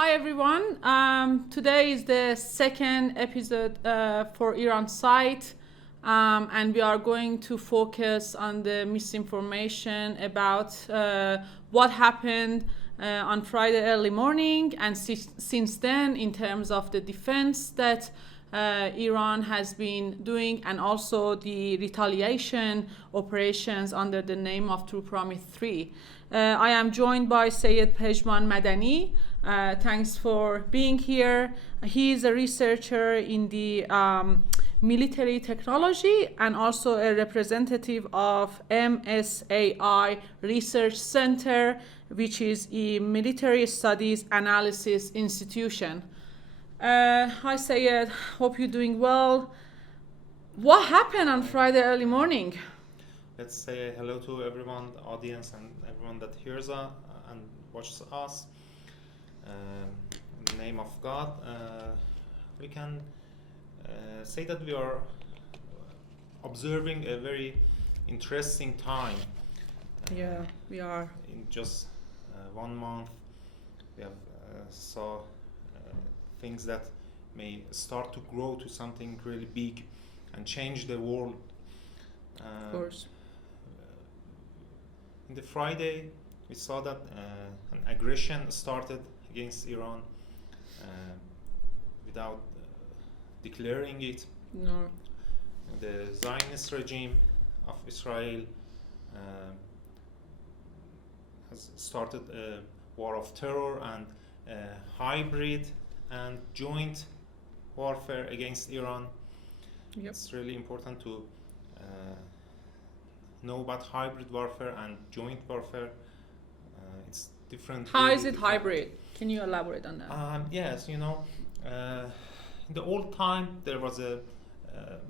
Hi everyone. Today is the second episode for Iran site, and we are going to focus on the misinformation about what happened on Friday early morning, and since then in terms of the defense that Iran has been doing, and also the retaliation operations under the name of True Promise 3. I am joined by Pejman Mdani. Thanks for being here. He is a researcher in the military technology and also a representative of MSAI Research Center, which is a military studies analysis institution. Hi Sayed, hope you're doing well. What happened on Friday early morning? Let's say hello to everyone, the audience, and everyone that hears us and watches us. In the name of God, we can say that we are observing a very interesting time. Yeah, we are. In just 1 month, we have saw things that may start to grow to something really big and change the world. Of course. In the Friday, we saw that an aggression started against Iran without declaring it. No. The Zionist regime of Israel has started a war of terror and hybrid and joint warfare against Iran. Yep. It's really important to know about hybrid warfare and joint warfare. It's different. How really is it different. hybrid? Can you elaborate on that? Yes, in the old time there was a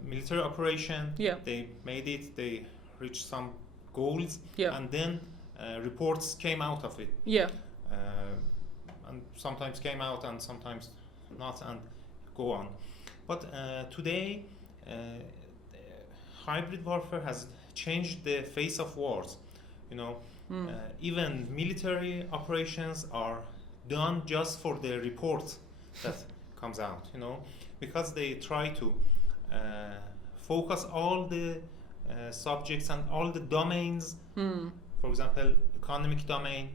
military operation. Yeah. They made it, they reached some goals, Yeah. and then reports came out of it. Yeah. And sometimes came out and sometimes not, and go on. But today, hybrid warfare has changed the face of wars. Even military operations are done just for the report that comes out, because they try to focus all the subjects and all the domains. For example, economic domain,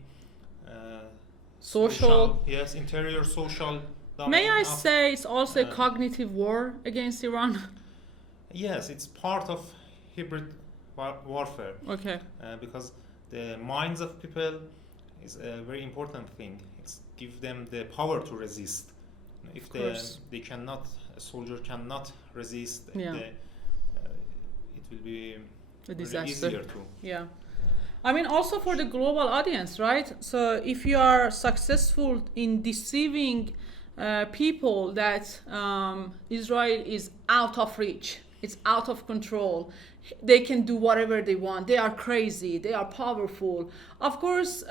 Social. Yes, interior social domain. May I say it's also a cognitive war against Iran? Yes, it's part of hybrid warfare. Okay. Because the minds of people is a very important thing. It's give them the power to resist. If they cannot, a soldier cannot resist, Yeah. it will be A really disaster. easier to. Yeah. I mean, also for the global audience, right? So if you are successful in deceiving people that Israel is out of reach, it's out of control, they can do whatever they want, they are crazy, they are powerful. Of course,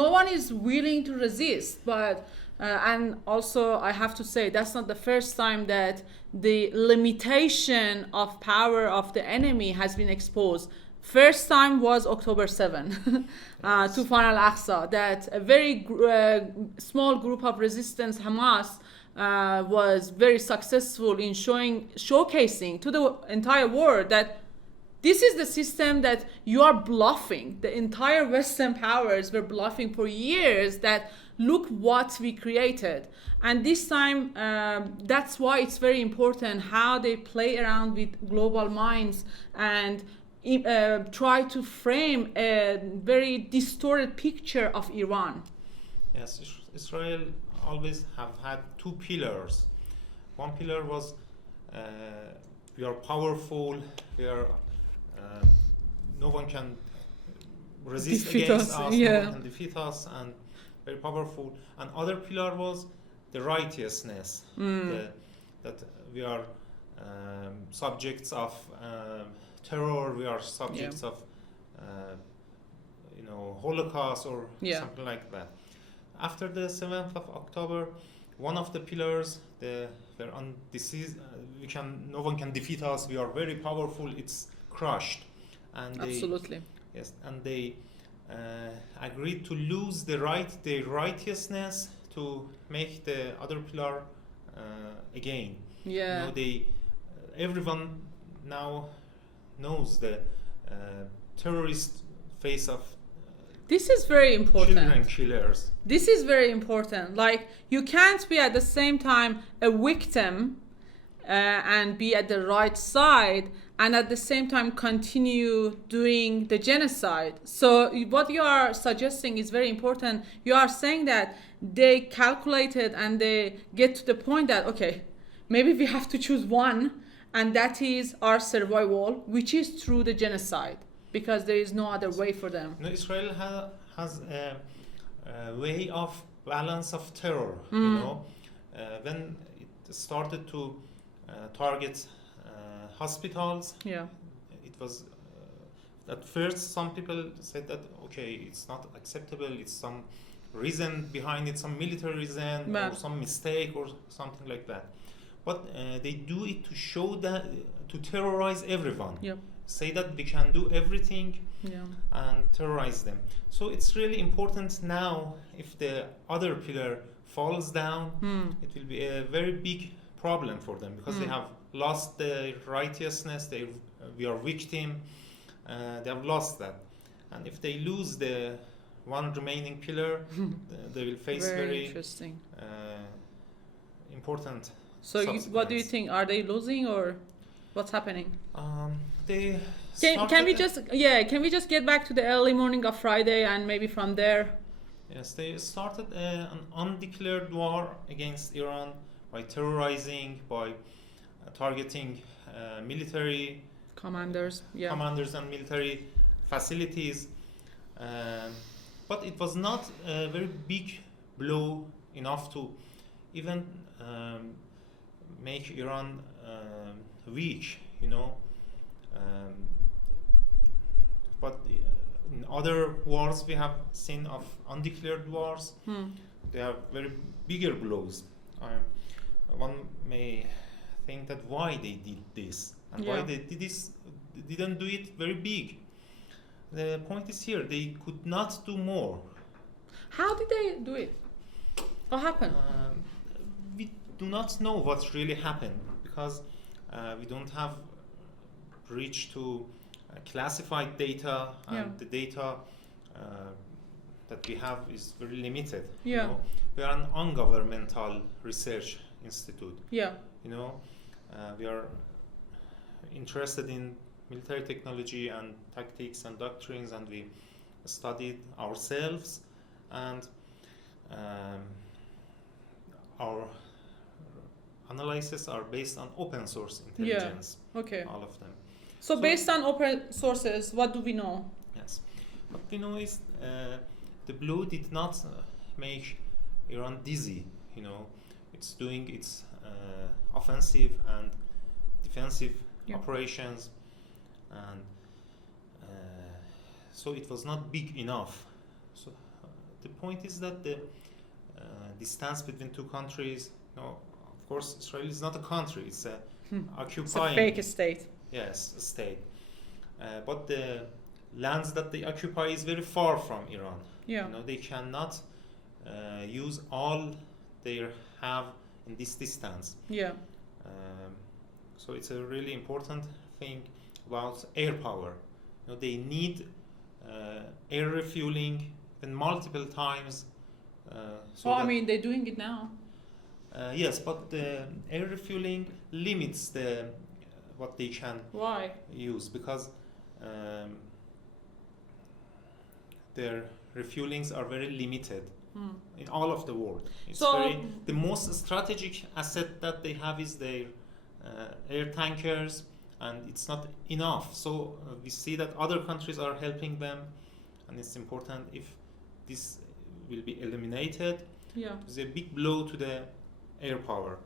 no one is willing to resist, but and also I have to say that's not the first time that the limitation of power of the enemy has been exposed. First time was October 7, Tufan al-Aqsa, that a very small group of resistance, Hamas, was very successful in showcasing to the entire world that this is the system that you are bluffing. The entire Western powers were bluffing for years that look what we created. And this time, that's why it's very important how they play around with global minds and try to frame a very distorted picture of Iran. Yes, Israel always have had two pillars. One pillar was we are powerful, we are no one can resist Defeat against us, us, yeah. no one can defeat us, and very powerful. And other pillar was the righteousness, that we are subjects of terror, we are subjects of Holocaust or something like that. After the 7th of October, one of the pillars, we're undeceased, no one can defeat us, we are very powerful, it's crushed. And Absolutely. Yes, and they agreed to lose their righteousness to make the other pillar again. Yeah. Everyone now knows the terrorist face of this is very important. Children killers. This is very important. Like, you can't be at the same time a victim and be at the right side, and at the same time continue doing the genocide. So what you are suggesting is very important. You are saying that they calculated and they get to the point that, okay, maybe we have to choose one, and that is our survival, which is through the genocide, because there is no other way for them. No, Israel has a way of balance of terror. When it started to target hospitals, it was at first some people said that okay, it's not acceptable, it's some reason behind it, some military reason or some mistake or something like that. But they do it to show that, to terrorize everyone. Say that we can do everything and terrorize them. So it's really important now, if the other pillar falls down, it will be a very big problem for them, because they have lost their righteousness, we are victim, they have lost that. And if they lose the one remaining pillar, they will face very interesting. Important. So what do you think? Are they losing, or what's happening? Can we just get back to the early morning of Friday and maybe from there? Yes, they started an undeclared war against Iran by terrorizing, by targeting military commanders and military facilities. But it was not a very big blow enough to even make Iran weak, but in other wars we have seen of undeclared wars, they have very bigger blows. One may think that why they did this, and why they didn't do it very big. The point is here, they could not do more. How did they do it? What happened? We do not know what really happened, because we don't have reach to classified data, and the data that we have is very limited. We are an ungovernmental research institute. We are interested in military technology and tactics and doctrines, and we studied ourselves, and our analyses are based on open source intelligence. All of them. So based on open sources, what do we know? Yes, what we know is the blow did not make Iran dizzy. It's doing its offensive and defensive operations, and so it was not big enough. So the point is that the distance between two countries, of course Israel is not a country, it's a occupying, it's a fake state. Yes, a state, but the lands that they occupy is very far from Iran. They cannot use all they have in this distance. So it's a really important thing about air power. They need air refueling in multiple times. They're doing it now. Yes, but the air refueling limits what they can use, because their refuelings are very limited in all of the world. It's the most strategic asset that they have is their air tankers, and it's not enough. So we see that other countries are helping them, and it's important if this will be eliminated. It's a big blow to the air power.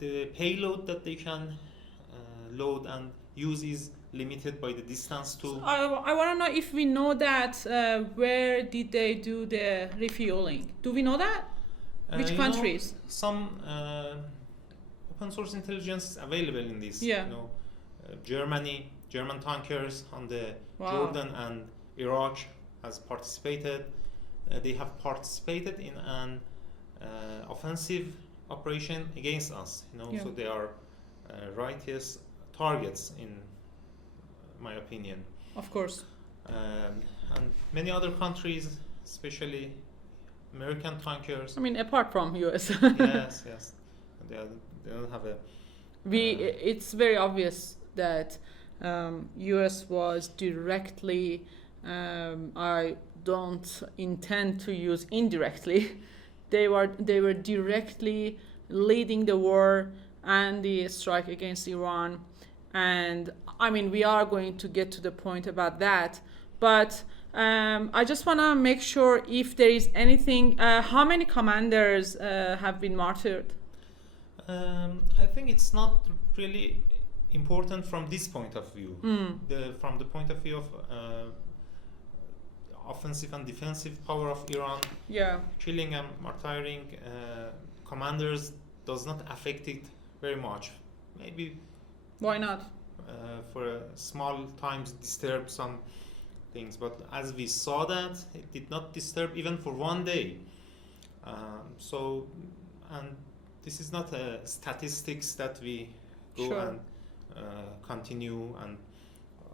The payload that they can load and use is limited by the distance to... So I want to know if we know that where did they do the refueling? Do we know that? Which countries? Some open source intelligence is available in this. German tankers on the Jordan and Iraq has participated. they have participated in an offensive operation against us. So they are righteous targets, in my opinion. Of course. And many other countries, especially American tankers. I mean, apart from US. yes. They don't have a. It's very obvious that US was directly. I don't intend to use indirectly. They were directly leading the war and the strike against Iran, and I mean we are going to get to the point about that. But I just want to make sure if there is anything. How many commanders have been martyred? I think it's not really important from this point of view. From the point of view of offensive and defensive power of Iran, killing and martyring commanders does not affect it very much. Maybe. Why not? For a small times disturb some things, but as we saw that it did not disturb even for one day. And this is not a statistics that we go and continue and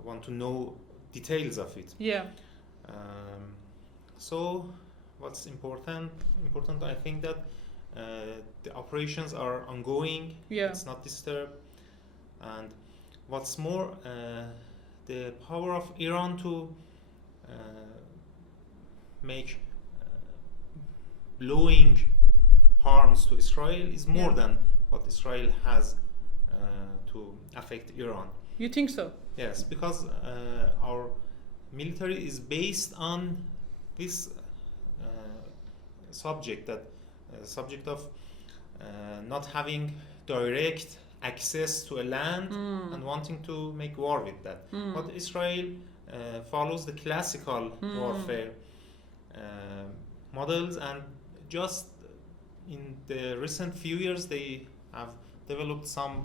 want to know details of it. So what's important I think that the operations are ongoing. It's not disturbed. And what's more, the power of Iran to make blowing harms to Israel is more than what Israel has to affect Iran. You think so? Yes, because our military is based on this subject of not having direct access to a land and wanting to make war with that. But Israel follows the classical warfare models, and just in the recent few years they have developed some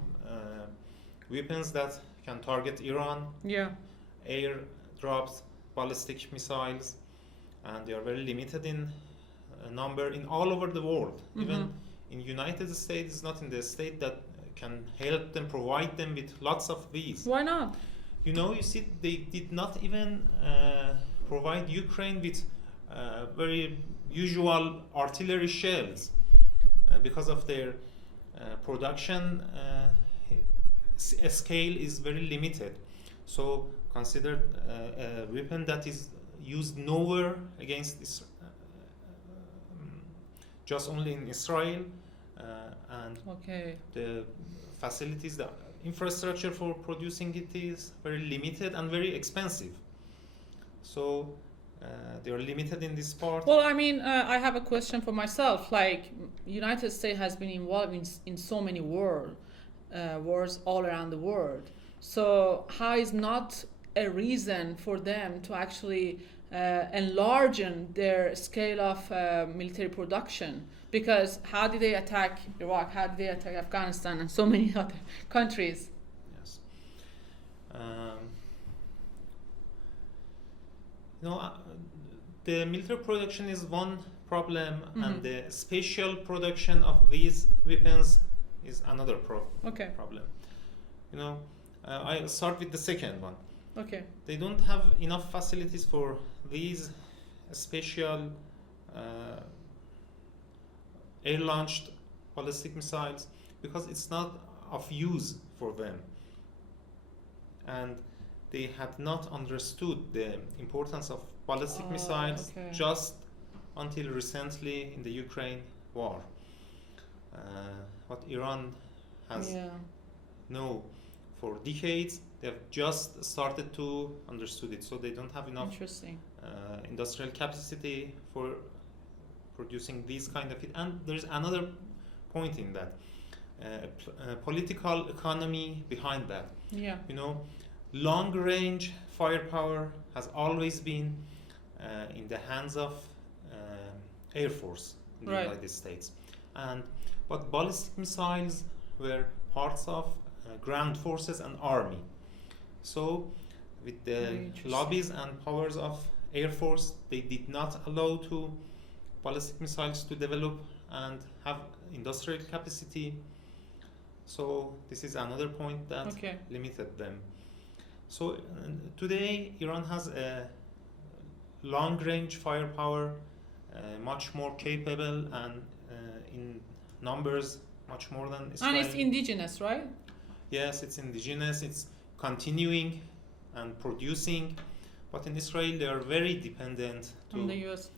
weapons that can target Iran. Air drops, ballistic missiles, and they are very limited in number in all over the world. Even in United States, it's not in the state that can help them, provide them with lots of these. Why not? You see, they did not even provide Ukraine with very usual artillery shells because of their production scale is very limited. So considered a weapon that is used nowhere against this, just only in Israel, and the facilities, the infrastructure for producing it is very limited and very expensive. So they are limited in this part. Well, I mean, I have a question for myself. Like, United States has been involved in so many wars all around the world. So how is not a reason for them to actually enlarge their scale of military production? Because how did they attack Iraq? How did they attack Afghanistan and so many other countries? Yes. The military production is one problem, and the special production of these weapons is another problem. I start with the second one. They don't have enough facilities for these special air-launched ballistic missiles because it's not of use for them. And they had not understood the importance of ballistic missiles just until recently in the Ukraine war. What Iran has known for decades, they have just started to understood it. So they don't have enough industrial capacity for producing these kind of it. And there's another point in that, political economy behind that. Long-range firepower has always been in the hands of Air Force in the United States, but ballistic missiles were parts of ground forces and army. So with the lobbies and powers of air force. They did not allow to ballistic missiles to develop and have industrial capacity. So this is another point that limited them. So today Iran has a long-range firepower, much more capable and in numbers much more than Israel. And it's indigenous, right? Yes, it's indigenous, it's continuing and producing, but in Israel they are very dependent on the US.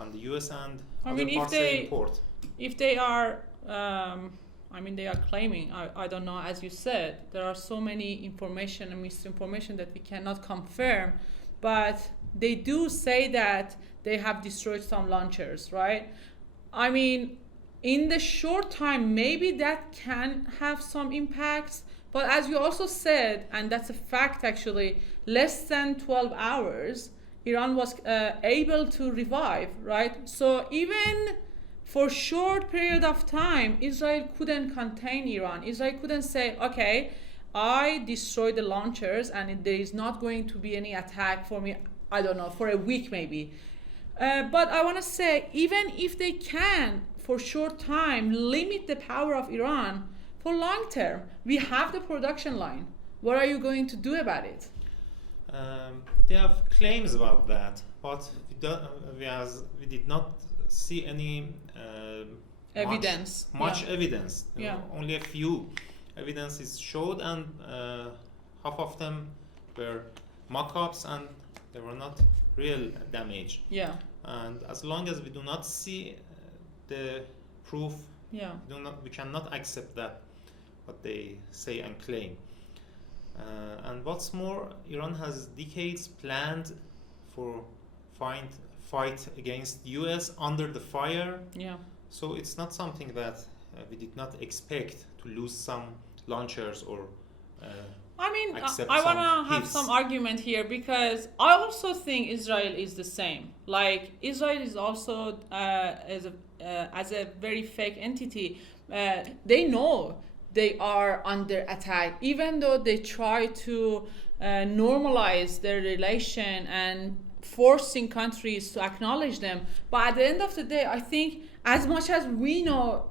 On the US and I other mean, parts they import. If they are, I mean, they are claiming, I don't know, as you said, there are so many information and misinformation that we cannot confirm, but they do say that they have destroyed some launchers, right? I mean, in the short time, maybe that can have some impacts, but as you also said, and that's a fact actually, less than 12 hours, Iran was able to revive, right? So even for short period of time, Israel couldn't contain Iran. Israel couldn't say, okay, I destroyed the launchers and there is not going to be any attack for me, I don't know, for a week maybe. But I want to say, even if they can, for short time, limit the power of Iran, for long term, we have the production line. What are you going to do about it? They have claims about that, but we did not see any evidence. Much evidence. Only a few evidences showed, and half of them were mock-ups, and they were not real damage. Yeah. And as long as we do not see the proof, we cannot accept that what they say and claim. And what's more, Iran has decades planned for fight against the US under the fire. Yeah. So it's not something that we did not expect to lose some launchers or I mean, I want to have some argument here, because I also think Israel is the same. Like, Israel is also as a very fake entity. They know they are under attack, even though they try to normalize their relation and forcing countries to acknowledge them. But at the end of the day, I think as much as we know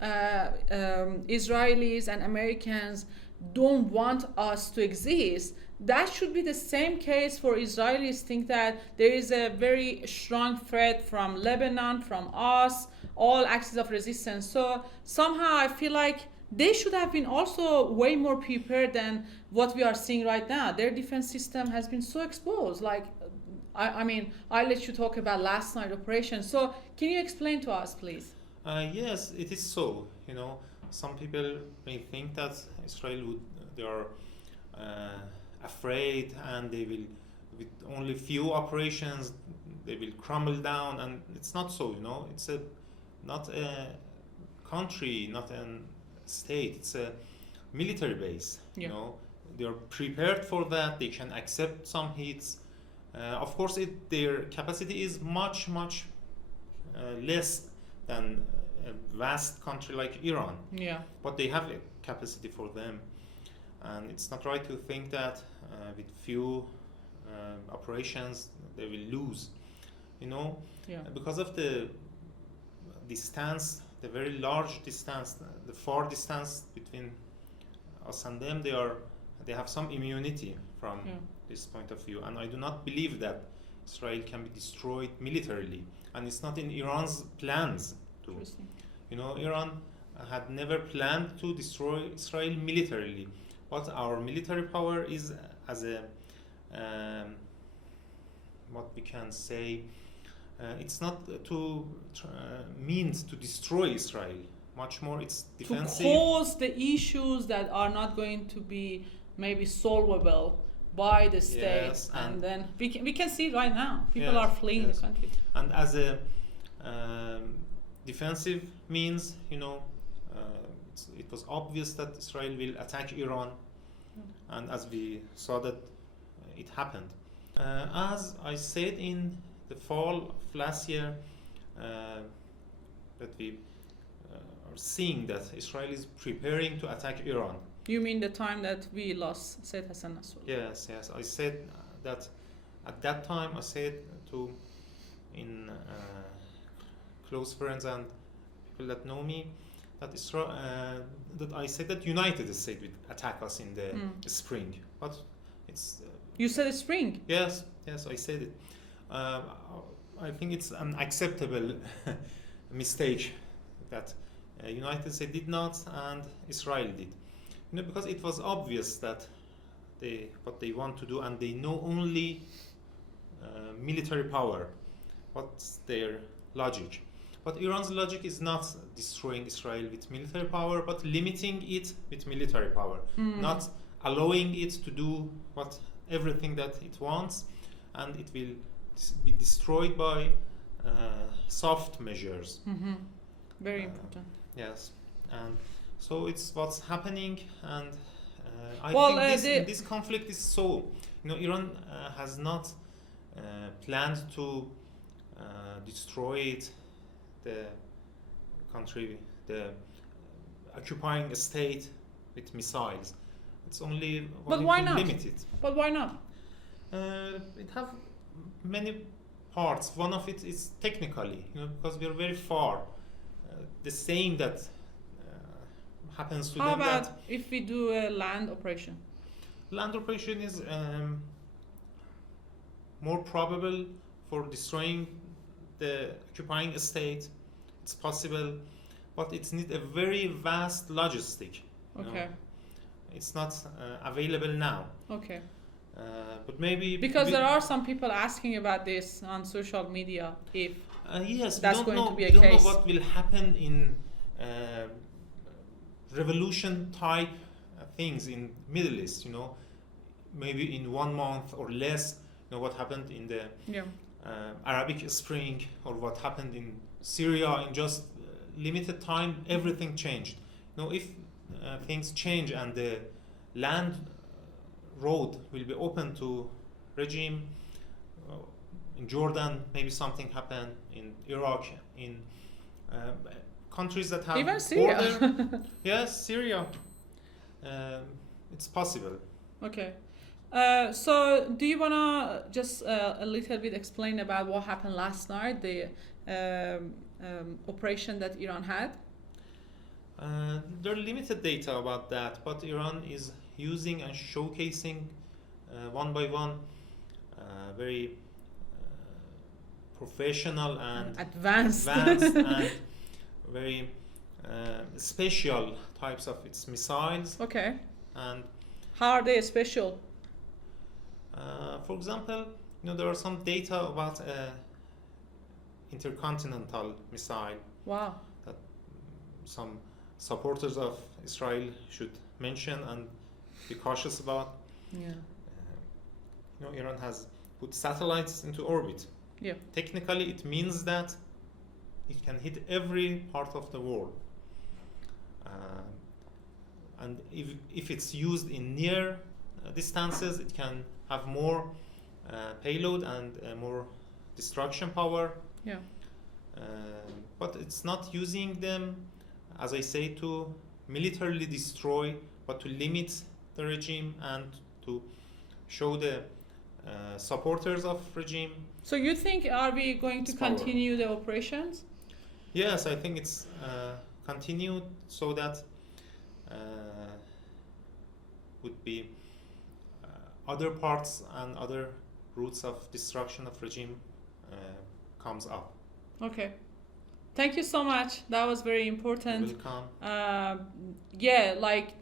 Israelis and Americans don't want us to exist, that should be the same case for Israelis. Think that there is a very strong threat from Lebanon, from us, all axes of resistance. So somehow I feel like they should have been also way more prepared than what we are seeing right now. Their defense system has been so exposed. Like, I mean, I'll let you talk about last night operation. So can you explain to us, please? Yes, it is so. You know, some people may think that they are afraid, and they will, with only few operations, they will crumble down, and it's not so. You know, it's not a country, not an state. It's a military base. You know, they are prepared for that. They can accept some hits. Of course, their capacity is much less than a vast country like Iran. Yeah. But they have a capacity for them, and it's not right to think that with few operations they will lose. You know, because of the distance, the very large distance, the far distance between us and them, they have some immunity from this point of view, and I do not believe that Israel can be destroyed militarily, and it's not in Iran's plans to. You know, Iran had never planned to destroy Israel militarily, but our military power is as a what we can say. It's not means to destroy Israel. Much more, it's defensive. To cause the issues that are not going to be maybe solvable by the state, yes, and then we can see it right now. People are fleeing the country. And as a defensive means, you know, it was obvious that Israel will attack Iran, and as we saw that it happened. As I said in the fall of last year, that we are seeing that Israel is preparing to attack Iran. You mean the time that we lost Sayyid Hassan Nasrallah? Yes. I said that at that time I said to close friends and people that know me that that I said that United States would attack us in the spring, but it's. You said spring. Yes, I said it. I think it's an acceptable mistake that United States did not and Israel did. Because it was obvious that what they want to do, and they know only military power. What's their logic? But Iran's logic is not destroying Israel with military power, but limiting it with military power, not allowing it to do everything that it wants, and it will be destroyed by soft measures. Very important. Yes, and so it's what's happening, and I think this conflict is so. Iran has not planned to destroy the country, the occupying state with missiles. It's only limited. But why not? It have many parts. One of it is technically, because we are very far. The saying that happens to them. How about if we do a land operation? Land operation is more probable for destroying the occupying state. It's possible, but it needs a very vast logistic. Okay. It's not available now. Okay. But maybe because there are some people asking about this on social media. If yes, that's going to be a case. We don't case. know what will happen in revolution type things in Middle East. Maybe in 1 month or less. What happened in the Arabic Spring, or what happened in Syria in just limited time. Everything changed. If things change and the land road will be open to regime in Jordan, maybe something happen in Iraq, in countries that have even Syria. border. Yes, Syria. It's possible. Okay. So do you want to just a little bit explain about what happened last night, the operation that Iran had? There are limited data about that, but Iran is using and showcasing one by one very professional and advanced and very special types of its missiles. Okay. And how are they special? For example, there are some data about intercontinental missile. Wow. That some supporters of Israel should mention and be cautious about. Yeah. Iran has put satellites into orbit. Yeah. Technically, it means that it can hit every part of the world. And if it's used in near distances, it can have more payload and more destruction power. Yeah. But it's not using them, as I say, to militarily destroy, but to limit the regime and to show the supporters of regime. So you think, are we going to continue the operations? Yes, I think it's continued so that would be other parts and other routes of destruction of regime comes up. Okay. Thank you so much. That was very important. You're welcome. Yeah, like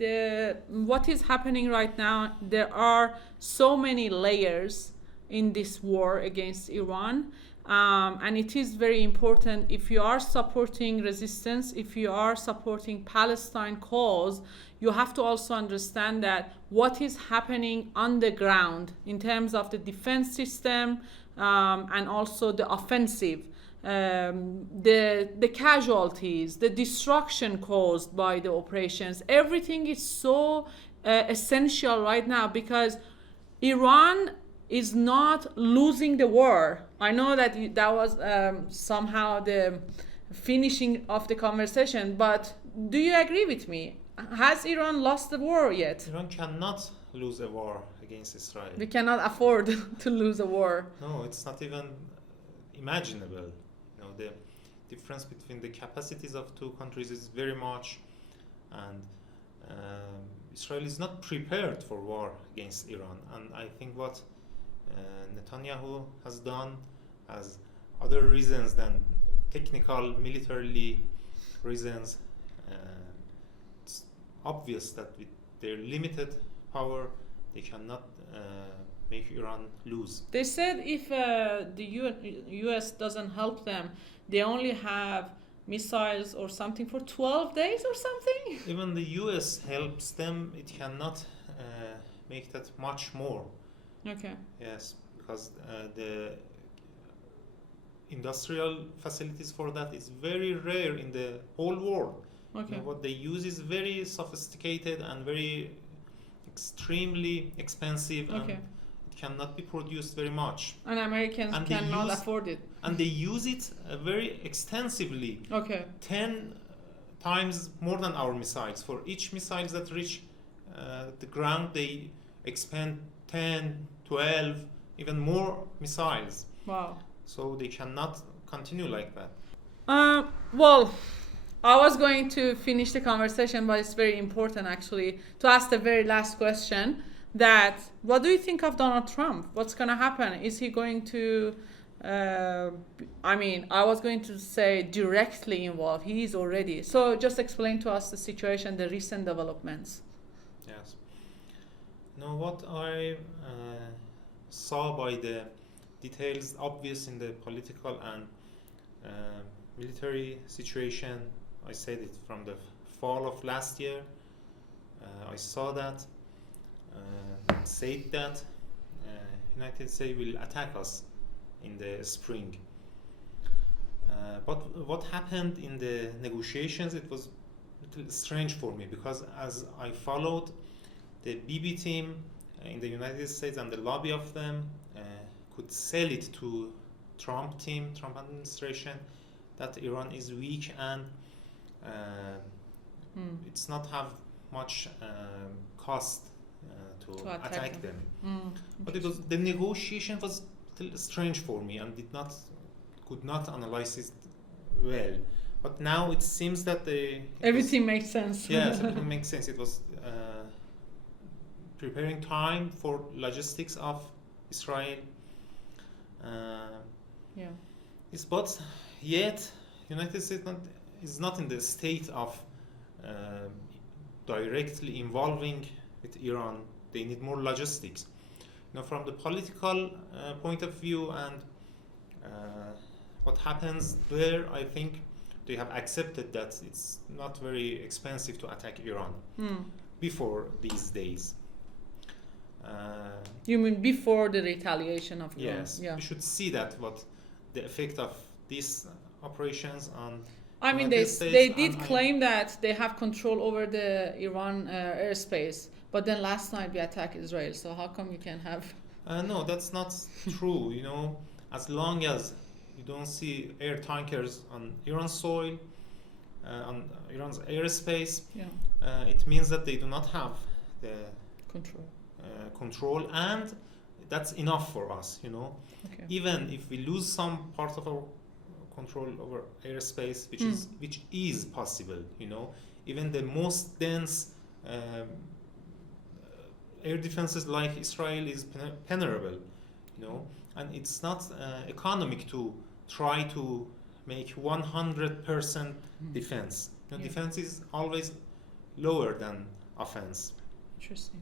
what is happening right now, there are so many layers in this war against Iran. And it is very important, if you are supporting resistance, if you are supporting Palestine cause, you have to also understand that what is happening on the ground in terms of the defense system and also the offensive, the casualties, the destruction caused by the operations. Everything is so essential right now, because Iran is not losing the war. I know that that was somehow the finishing of the conversation, but do you agree with me? Has Iran lost the war yet? Iran cannot lose a war against Israel. We cannot afford to lose a war. No, it's not even imaginable. You know, the difference between the capacities of two countries is very much, and Israel is not prepared for war against Iran. And I think what Netanyahu has done has other reasons than technical, militarily reasons. It's obvious that with their limited power, they cannot make Iran lose. They said if the US doesn't help them, they only have missiles or something for 12 days or something? Even the US helps them, it cannot make that much more. Okay. Yes, because the industrial facilities for that is very rare in the whole world. Okay. You know, what they use is very sophisticated and very extremely expensive, and it cannot be produced very much. And Americans cannot afford it. And they use it very extensively. Okay. 10 times more than our missiles. For each missiles that reach the ground, they expend 10, 12, even more missiles. Wow. So they cannot continue like that. Well, I was going to finish the conversation, but it's very important actually to ask the very last question. That what do you think of Donald Trump? What's going to happen? Is he going to? I was going to say directly involved. He is already. So just explain to us the situation, the recent developments. Yes. No, what I saw by the details obvious in the political and military situation, I said it from the fall of last year. I saw that, said that United States will attack us in the spring. But what happened in the negotiations, it was a little strange for me, because as I followed the BB team in the United States and the lobby of them could sell it to Trump team, Trump administration, that Iran is weak and it's not have much cost to attack them. But it was, the negotiation was a little strange for me and could not analyze it well. But now it seems that everything makes sense. Yes, everything makes sense. It was preparing time for logistics of Israel. But yet United States is not in the state of directly involving with Iran. They need more logistics. You know, from the political point of view and what happens there, I think they have accepted that it's not very expensive to attack Iran before these days. You mean before the retaliation of Iran? Yes. We should see that what the effect of these operations on. I mean, they did claim that they have control over the Iran airspace, but then last night we attacked Israel. So how come you can have? No, that's not true. You know, as long as you don't see air tankers on Iran's soil, on Iran's airspace, it means that they do not have the control, and that's enough for us. You know, even if we lose some part of our control over airspace, which is possible. You know, even the most dense air defenses like Israel is penetrable. You know, and it's not economic to try to make 100% defense. You know, defense is always lower than offense. Interesting.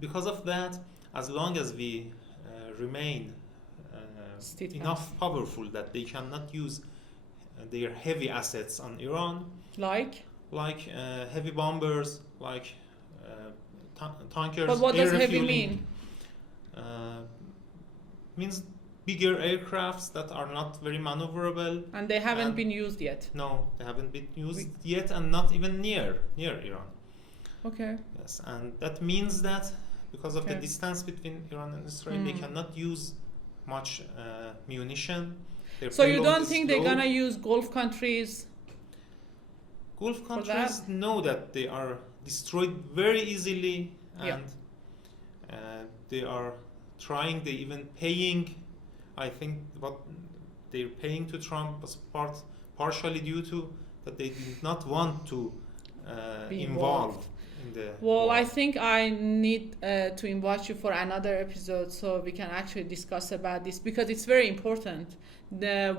Because of that, as long as we remain enough powerful that they cannot use their heavy assets on Iran, like heavy bombers, like tankers. But what does heavy mean? Means bigger aircrafts that are not very maneuverable. And they haven't been used yet? No, they haven't been used yet, and not even near Iran. Okay. Yes, and that means that because of the distance between Iran and Israel, they cannot use much munition. So you don't think they're gonna use Gulf countries? Gulf countries know that they are destroyed very easily and they are trying, they even paying, I think what they're paying to Trump was partially due to that they did not want to be involved in the Well, war. I think I need to invite you for another episode so we can actually discuss about this, because it's very important,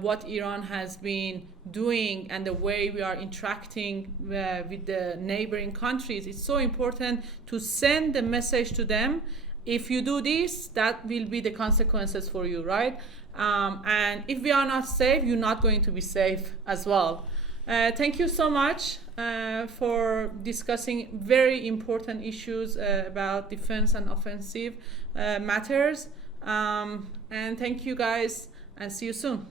what Iran has been doing and the way we are interacting with the neighboring countries. It's so important to send the message to them. If you do this, that will be the consequences for you, right? And if we are not safe, you're not going to be safe as well. Thank you so much for discussing very important issues about defense and offensive matters. And thank you guys, and see you soon.